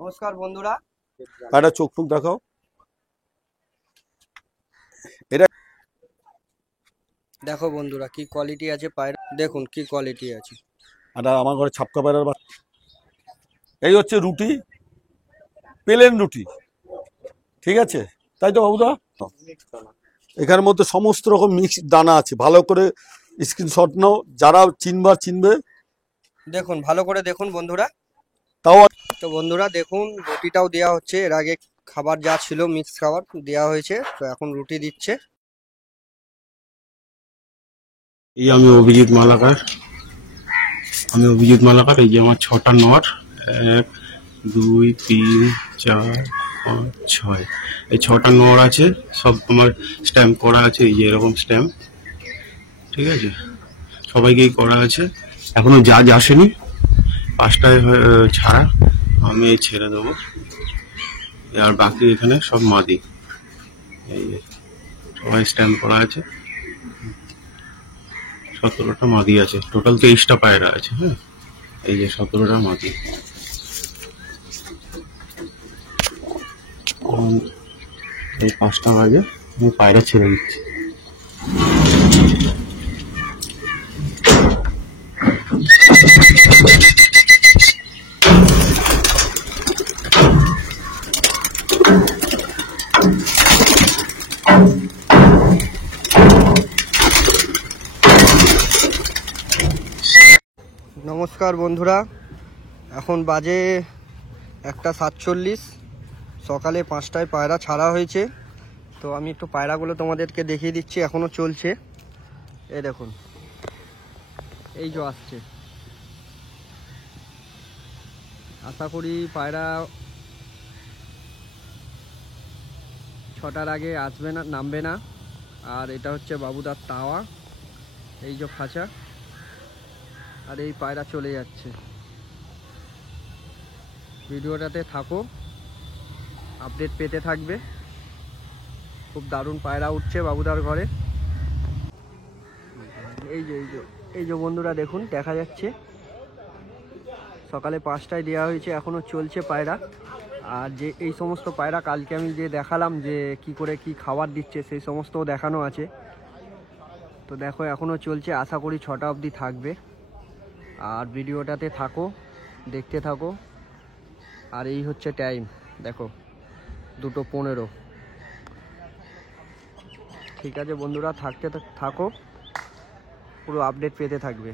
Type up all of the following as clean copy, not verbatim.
নমস্কার বন্ধুরা। একটা চোখ মুখ দেখাও। এটা দেখো বন্ধুরা কি কোয়ালিটি আছে পায়রা, দেখুন কি কোয়ালিটি আছে। একটা আমার ঘরে ছাপকা পায়রার বাচ্চা। এই হচ্ছে রুটি, প্লেন রুটি, ঠিক আছে? তাই তো বাবুদা? এখানের মধ্যে সমস্ত রকম মিক্স দানা আছে, ভালো করে স্ক্রিনশট নাও, যারা চিনবার চিনবে। দেখুন ভালো করে দেখুন বন্ধুরা। তাও তো বন্ধুরা দেখুন রুটিটাও দেওয়া হচ্ছে, এর আগে খাবার যা ছিল মিক্স খাবার দেওয়া হয়েছে, তো এখন রুটি দিচ্ছে। এই আমি অভিজিৎ মালাকার। এই যে আমার 6টা নট, 1 2 3 4 5 6, এই 6টা নট আছে। সব তোমার স্ট্যাম্প করা আছে, এই যে এরকম স্ট্যাম্প, ঠিক আছে? সবাইকেই করা আছে। এখনো জাজ আসেনি, 5টায় ছাড়া। আমি এই ছেড়ে দেবো, আর বাকি এখানে সব মাদি। এই যে সবাই স্ট্যাম্প করা আছে। 17টা মাদি আছে, টোটাল 23টা পায়রা আছে। হ্যাঁ, এই যে 17টা মাদি। এই 5টা বাজে, আমি পায়রা ছেড়ে দিচ্ছি। নমস্কার বন্ধুরা, এখন বাজে 1:47। সকালে 5টায় পায়রা ছাড়া হয়েছে। তো আমি একটু পায়রাগুলো তোমাদেরকে দেখিয়ে দিচ্ছি, এখনো চলছে। এই দেখুন, এই যে আসছে। আশা করি পায়রা 6টার আগে আসবে না, নামবে না। আর এটা হচ্ছে বাবুদার তাওয়া, এই যে খাঁচা, আর এই পায়রা চলে যাচ্ছে। ভিডিওটাতে থাকো, আপডেট পেতে থাকবে। খুব দারুণ পায়রা উঠছে বাবুদার ঘরে। এই যে বন্ধুরা দেখুন, দেখা যাচ্ছে সকালে 5টায় দেওয়া হয়েছে, এখনো চলছে পায়রা। আর যে এই সমস্ত পায়রা কালকে আমি যে দেখালাম যে কি করে কি খাবার দিচ্ছে, সেই সমস্তও দেখানো আছে। তো দেখো এখনো চলছে, আশা করি 6টা অবধি থাকবে। আর ভিডিওটাতে থাকো, দেখতে থাকো। আর এই হচ্ছে টাইম, দেখো 2:15। ঠিক আছে বন্ধুরা, থাকো, পুরো আপডেট পেতে থাকবে।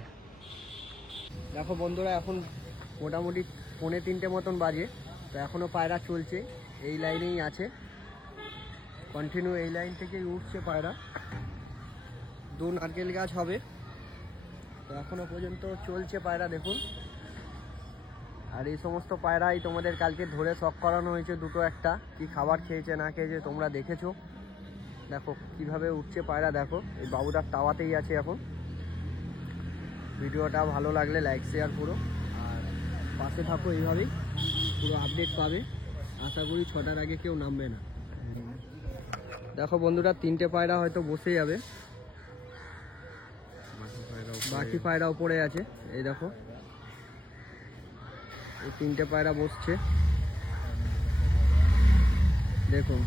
দেখো বন্ধুরা, এখন মোটামুটি 2:45 মতন বাজে। তো এখনও পায়রা চলছে, এই লাইনেই আছে, কন্টিনিউ এই লাইন থেকেই উঠছে পায়রা। 2 নারকেল গাছ হবে। তো এখনো পর্যন্ত চলছে পায়রা, দেখুন। আর এই সমস্ত পায়রাই তোমাদের কালকে ধরে শখ করানো হয়েছে, দুটো একটা কি খাবার খেয়েছে না খেয়েছে তোমরা দেখেছো। দেখো কিভাবে উঠছে পায়রা, দেখো এই বাবুদার তাওয়াতেই আছে এখন। ভিডিওটা ভালো লাগলে লাইক শেয়ার করো, আর পাশে থাকো, এইভাবেই পুরো আপডেট পাবে। আশা করি 6টার আগে কেউ নামবে না। দেখো বন্ধুরা, 3টে পায়রা হয়তো বসে যাবে, বাকি পায়রা উপরে আছে। এই দেখো, এই 3টে পায়রা বসছে, দেখুন।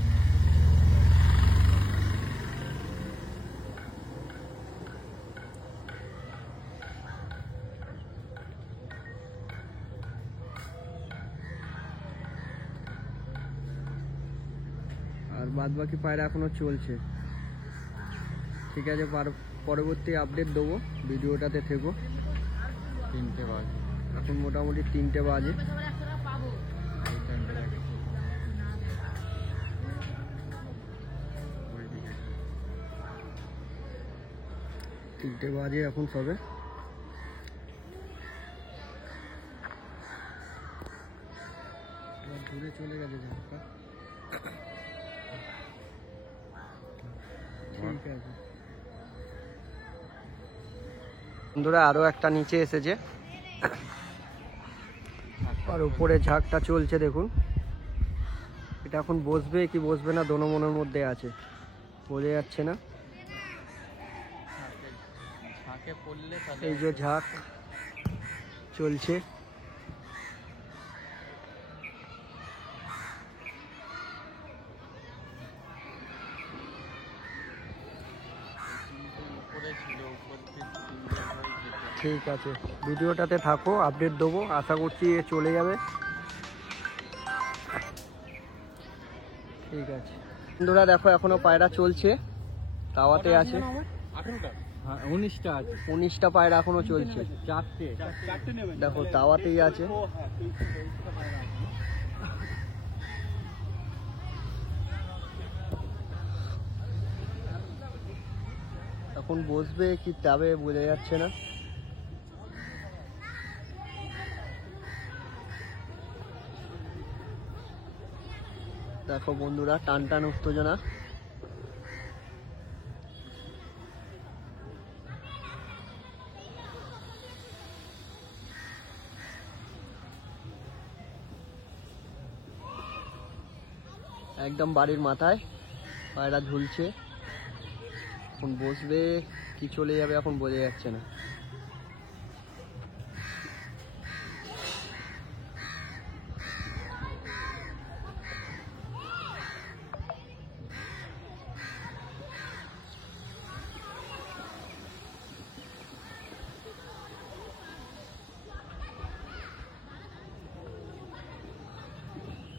আর বাদ বাকি পায়রা এখনো চলছে। ঠিক আছে, পরবর্তী আপডেট দেবো, ভিডিওটাতে থেকো। 3টে বাজে এখন, মোটামুটি 3টে বাজে। 3টে বাজে এখন সবে। দূরে চলে গেছে ঝাঁকটা। ঠিক আছে বন্ধুরা, আরো একটা নিচে এসেছে, আর উপরে ঝাঁকটা চলছে দেখুন। এটা এখন বসবে কি বসবে না দোনো মনের মধ্যে আছে, বোঝা যাচ্ছে না। এই যে ঝাঁক চলছে। ঠিক আছে, ভিডিওটাতে থাকো, আপডেট দেবো, আশা করছি এ চলে যাবে। ঠিক আছে বন্ধুরা, দেখো এখনো পায়রা চলছে, তাওয়াতে আছে। 19টা পায়রা এখনো চলছে, দেখো তাওয়াতেই আছে। এখন বসবে কি যাবে বোঝা যাচ্ছে না। দেখো বন্ধুরা, টান টান উত্তেজনা। একদম বাড়ির মাথায় পায়রা ঝুলছে, এখন বসবে কি চলে যাবে এখন বোঝা যাচ্ছে না।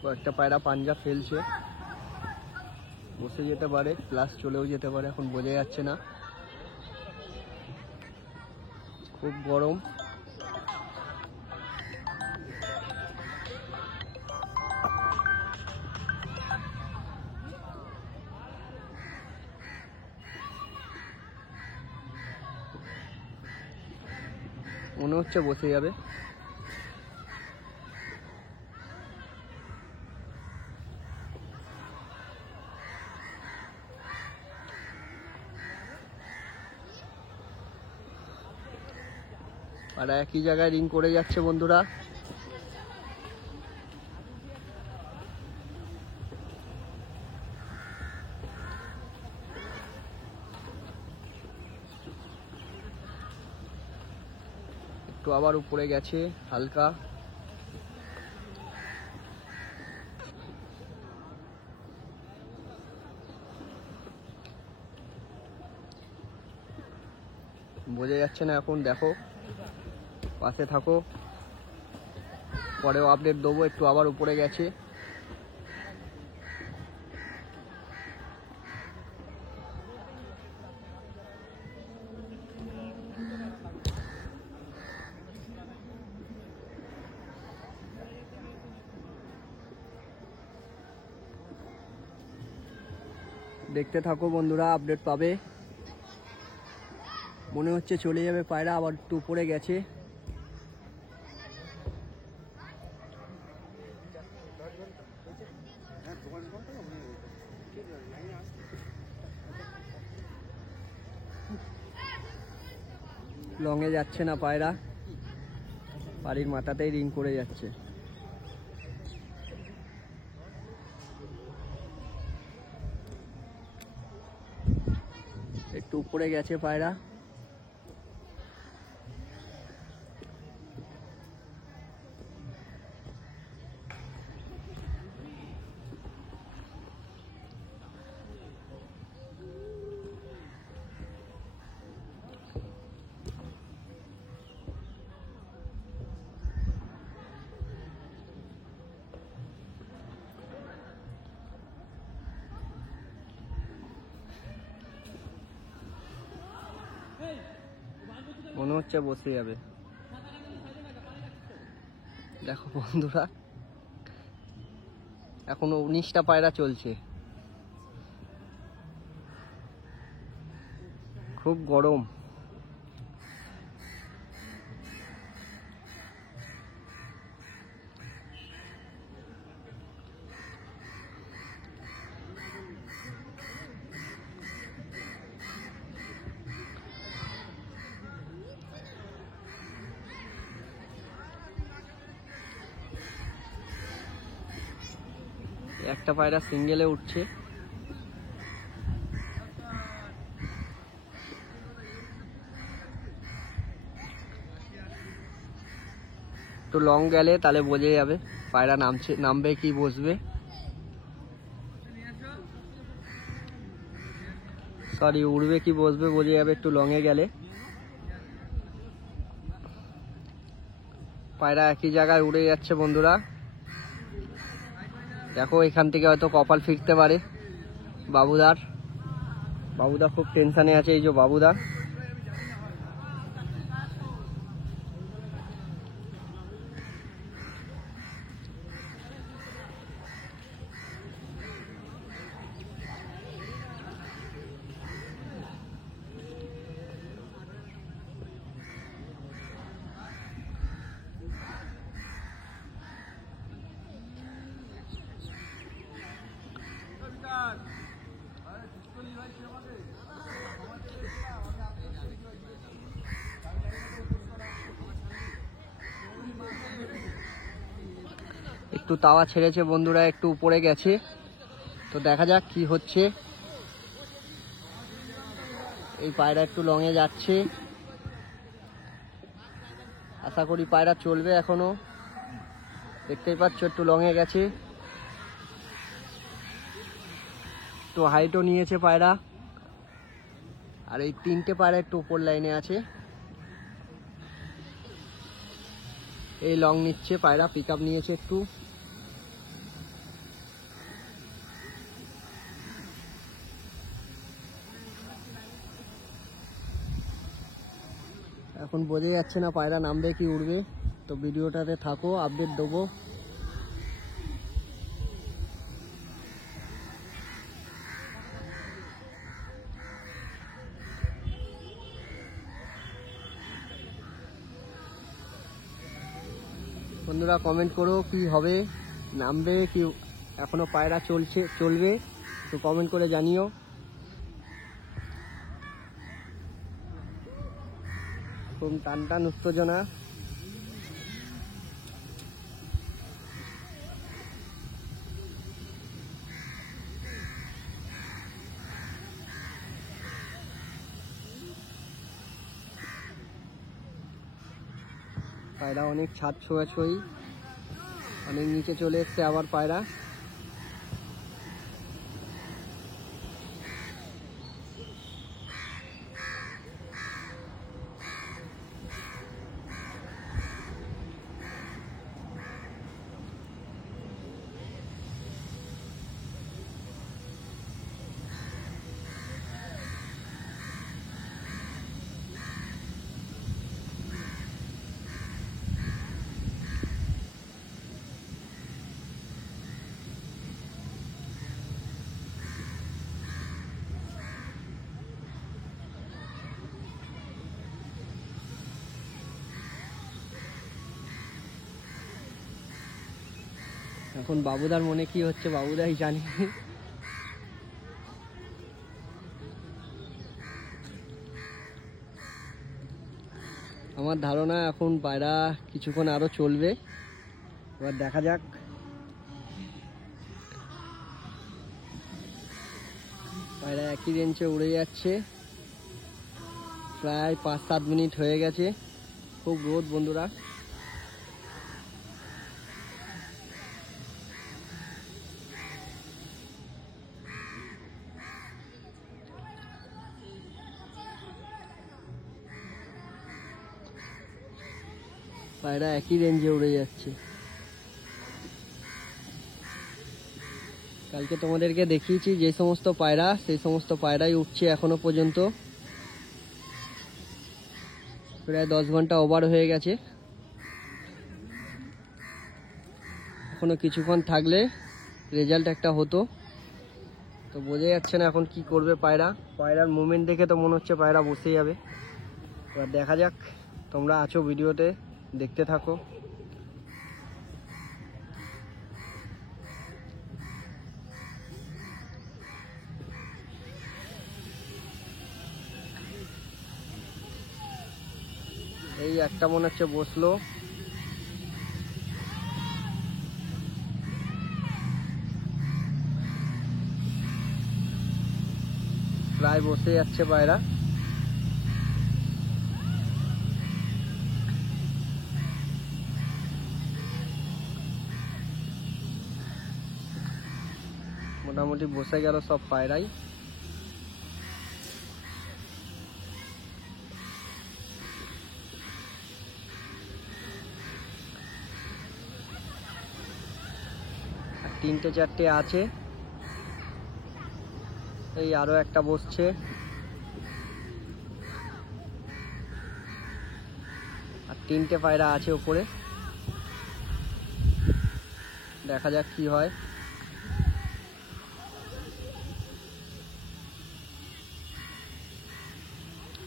কয়েকটা পায়রা পাঞ্জা ফেলছে, বসে যেতে পারে প্লাস চলেও যেতে পারে, এখন বোঝা যাচ্ছে না। খুব গরম। মনে হচ্ছে বসে যাবে। আর একই জায়গায় রিং করে যাচ্ছে বন্ধুরা। একটু আবার উপরে গেছে হালকা। বোঝা যাচ্ছে না এখন, দেখো পাশে থাকো, পরেও আপডেট দেবো। একটু আবার উপরে গেছে। দেখতে থাকো বন্ধুরা, আপডেট পাবে। মনে হচ্ছে চলে যাবে পায়রা, আবার একটু উপরে গেছে। লঙে যাচ্ছে না পায়রা, বাড়ির মাথাতেই রিং করে যাচ্ছে। একটু উপরে গেছে পায়রা। মনে হচ্ছে বসে যাবে। দেখো বন্ধুরা, এখনো 19টা পায়রা চলছে, খুব গরম। একটা পায়রা সিঙ্গেলে উঠছে। একটু লং গেলে তাহলে বোঝা যাবে পায়রা নামবে কি বসবে। সরি, উড়বে কি বসবে বোঝা যাবে একটু লংয়ে গেলে। পায়রা একই জায়গায় উড়ে যাচ্ছে বন্ধুরা। দেখো এখান থেকে হয়তো কপাল ফিরতে পারে বাবুদা খুব টেনশনে আছে। এই যে বাবুদা, একটু তাওয়া ছেড়েছে বন্ধুরা, একটু উপরে গেছে, তো দেখা যাক কি হচ্ছে। এই পায়রা একটু লঙে যাচ্ছে, আশা করি পায়রা চলবে এখনো। দেখতেই পাচ্ছ একটু লঙে গেছে, তো হাইটও নিয়েছে পায়রা। আর এই তিনটে পায়রা একটু উপর লাইনে আছে, এই লং নিচ্ছে পায়রা, পিক আপ নিয়েছে একটু। এখন বোঝা যাচ্ছে না পায়রা নামবে কি উড়বে, তো ভিডিওটাতে থাকো, আপডেট দেবো। বন্ধুরা কমেন্ট করো কি হবে, নামবে কি এখনো পায়রা চলবে, তো কমেন্ট করে জানিও। খুব টান উত্তেজনা। পায়রা অনেক ছাদ ছোঁয়াছুঁই, অনেক নিচে চলে এসছে আবার পায়রা। এখন বাবুদার মনে কি হচ্ছে বাবুদাই জানে। আমার ধারণা এখন পায়রা কিছুক্ষণ আরো চলবে, এবার দেখা যাক। পায়রা একই রেঞ্জে উড়ে যাচ্ছে, প্রায় 5-7 মিনিট হয়ে গেছে। খুব রোদ বন্ধুরা। পায়রা একই রেঞ্জে উড়ে যাচ্ছে। কালকে তোমাদেরকে দেখিয়েছি যে সমস্ত পায়রা, সেই সমস্ত পায়রাই উঠছে এখনো পর্যন্ত। প্রায় 10 ঘন্টা ওভার হয়ে গেছে, এখনো কিছুক্ষণ থাকলে রেজাল্ট একটা হতো, তো বোঝা যাচ্ছে না এখন কি করবে পায়রা। পায়রার মুভমেন্ট দেখে তো মনে হচ্ছে পায়রা বসে যাবে। এবার দেখা যাক, তোমরা আছো ভিডিওতে, দেখতে থাকো। এই একটা মনে হচ্ছে বসলো, প্রায় বসে যাচ্ছে পায়রা। মোটামুটি বসে গেল সব পায়রাই। তিনটে চারটে আছে, এই আরো একটা বসছে। আর তিনটে পায়রা আছে উপরে, দেখা যাক কি হয়।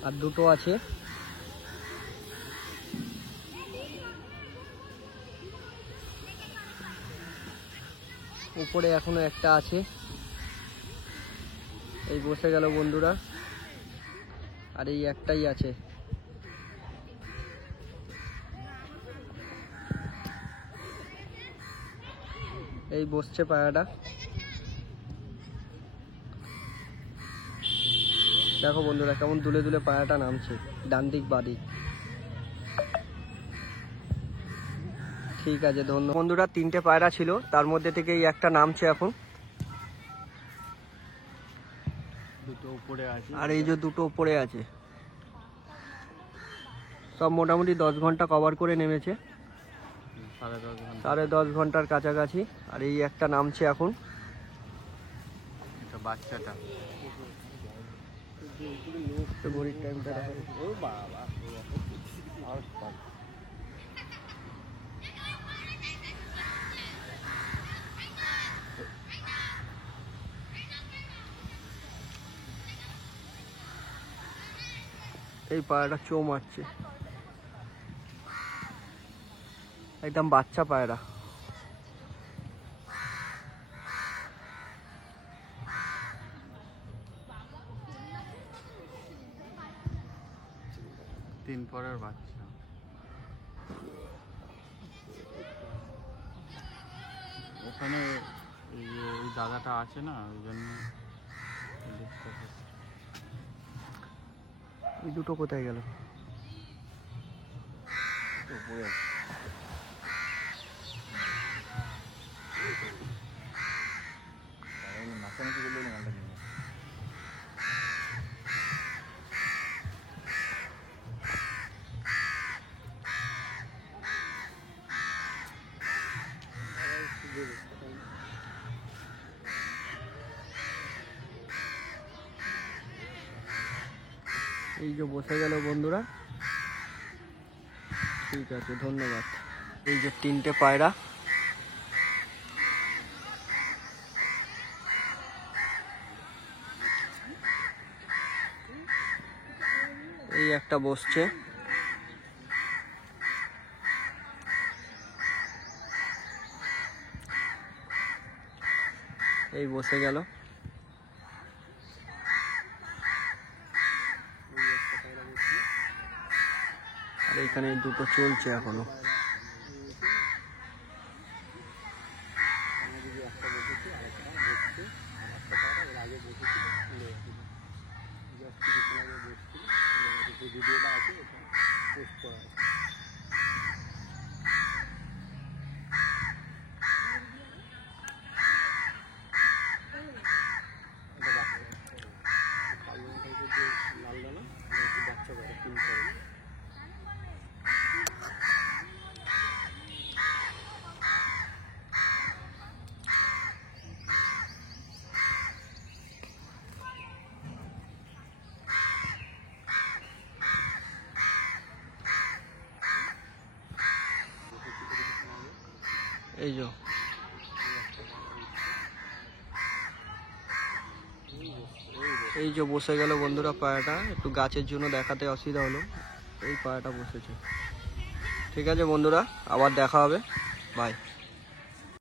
আর দুটো আছে, উপরে এখনো একটা আছে। এই বসে গেল বন্ধুরা, আর এই একটাই আছে। এই বসছে পায়রাটা, দেখো বন্ধুরা কেমন দুলে দুলে পায়রাটা নামছে ডান দিক বাদিক। ঠিক আছে, ধন্যবাদ বন্ধুরা। তিনটে পায়রা ছিল, তার মধ্যে থেকে এই একটা নামছে এখন। দুটো উপরে আছে, আর এই যে দুটো উপরে আছে, সব মোটামুটি 10 ঘন্টা কভার করে নেমেছে, 10.5 ঘন্টা। 10.5 ঘন্টার কাছাকাছি। আর এই একটা নামছে এখন। এটা বাচ্চাটা। ঘড়ির টাইমটা এই পায়রাটা চৌ মারছে, একদম বাচ্চা পায়রা। তিন পরের বাচ্চা। ওখানে এই যে ওই দাদাটা আছে না, ওই জন্য দেখতে পাচ্ছি। এই দুটো কোথায় গেল? উপরে আছে। নাচানাচি করলে মালটা নিয়ে এই যে বসে গেল বন্ধুরা। ঠিক আছে, ধন্যবাদ। এই যে তিনটে পায়রা, এই একটা বসছে, এই বসে গেল। আর এখানে দুটো চলছে এখনো। এই যে এই যে বসে গেল বন্ধুরা পায়রাটা। একটু গাছের জন্য দেখাতে অসুবিধা হলো, এই পায়রাটা বসেছে। ঠিক আছে বন্ধুরা, আবার দেখা হবে, বাই।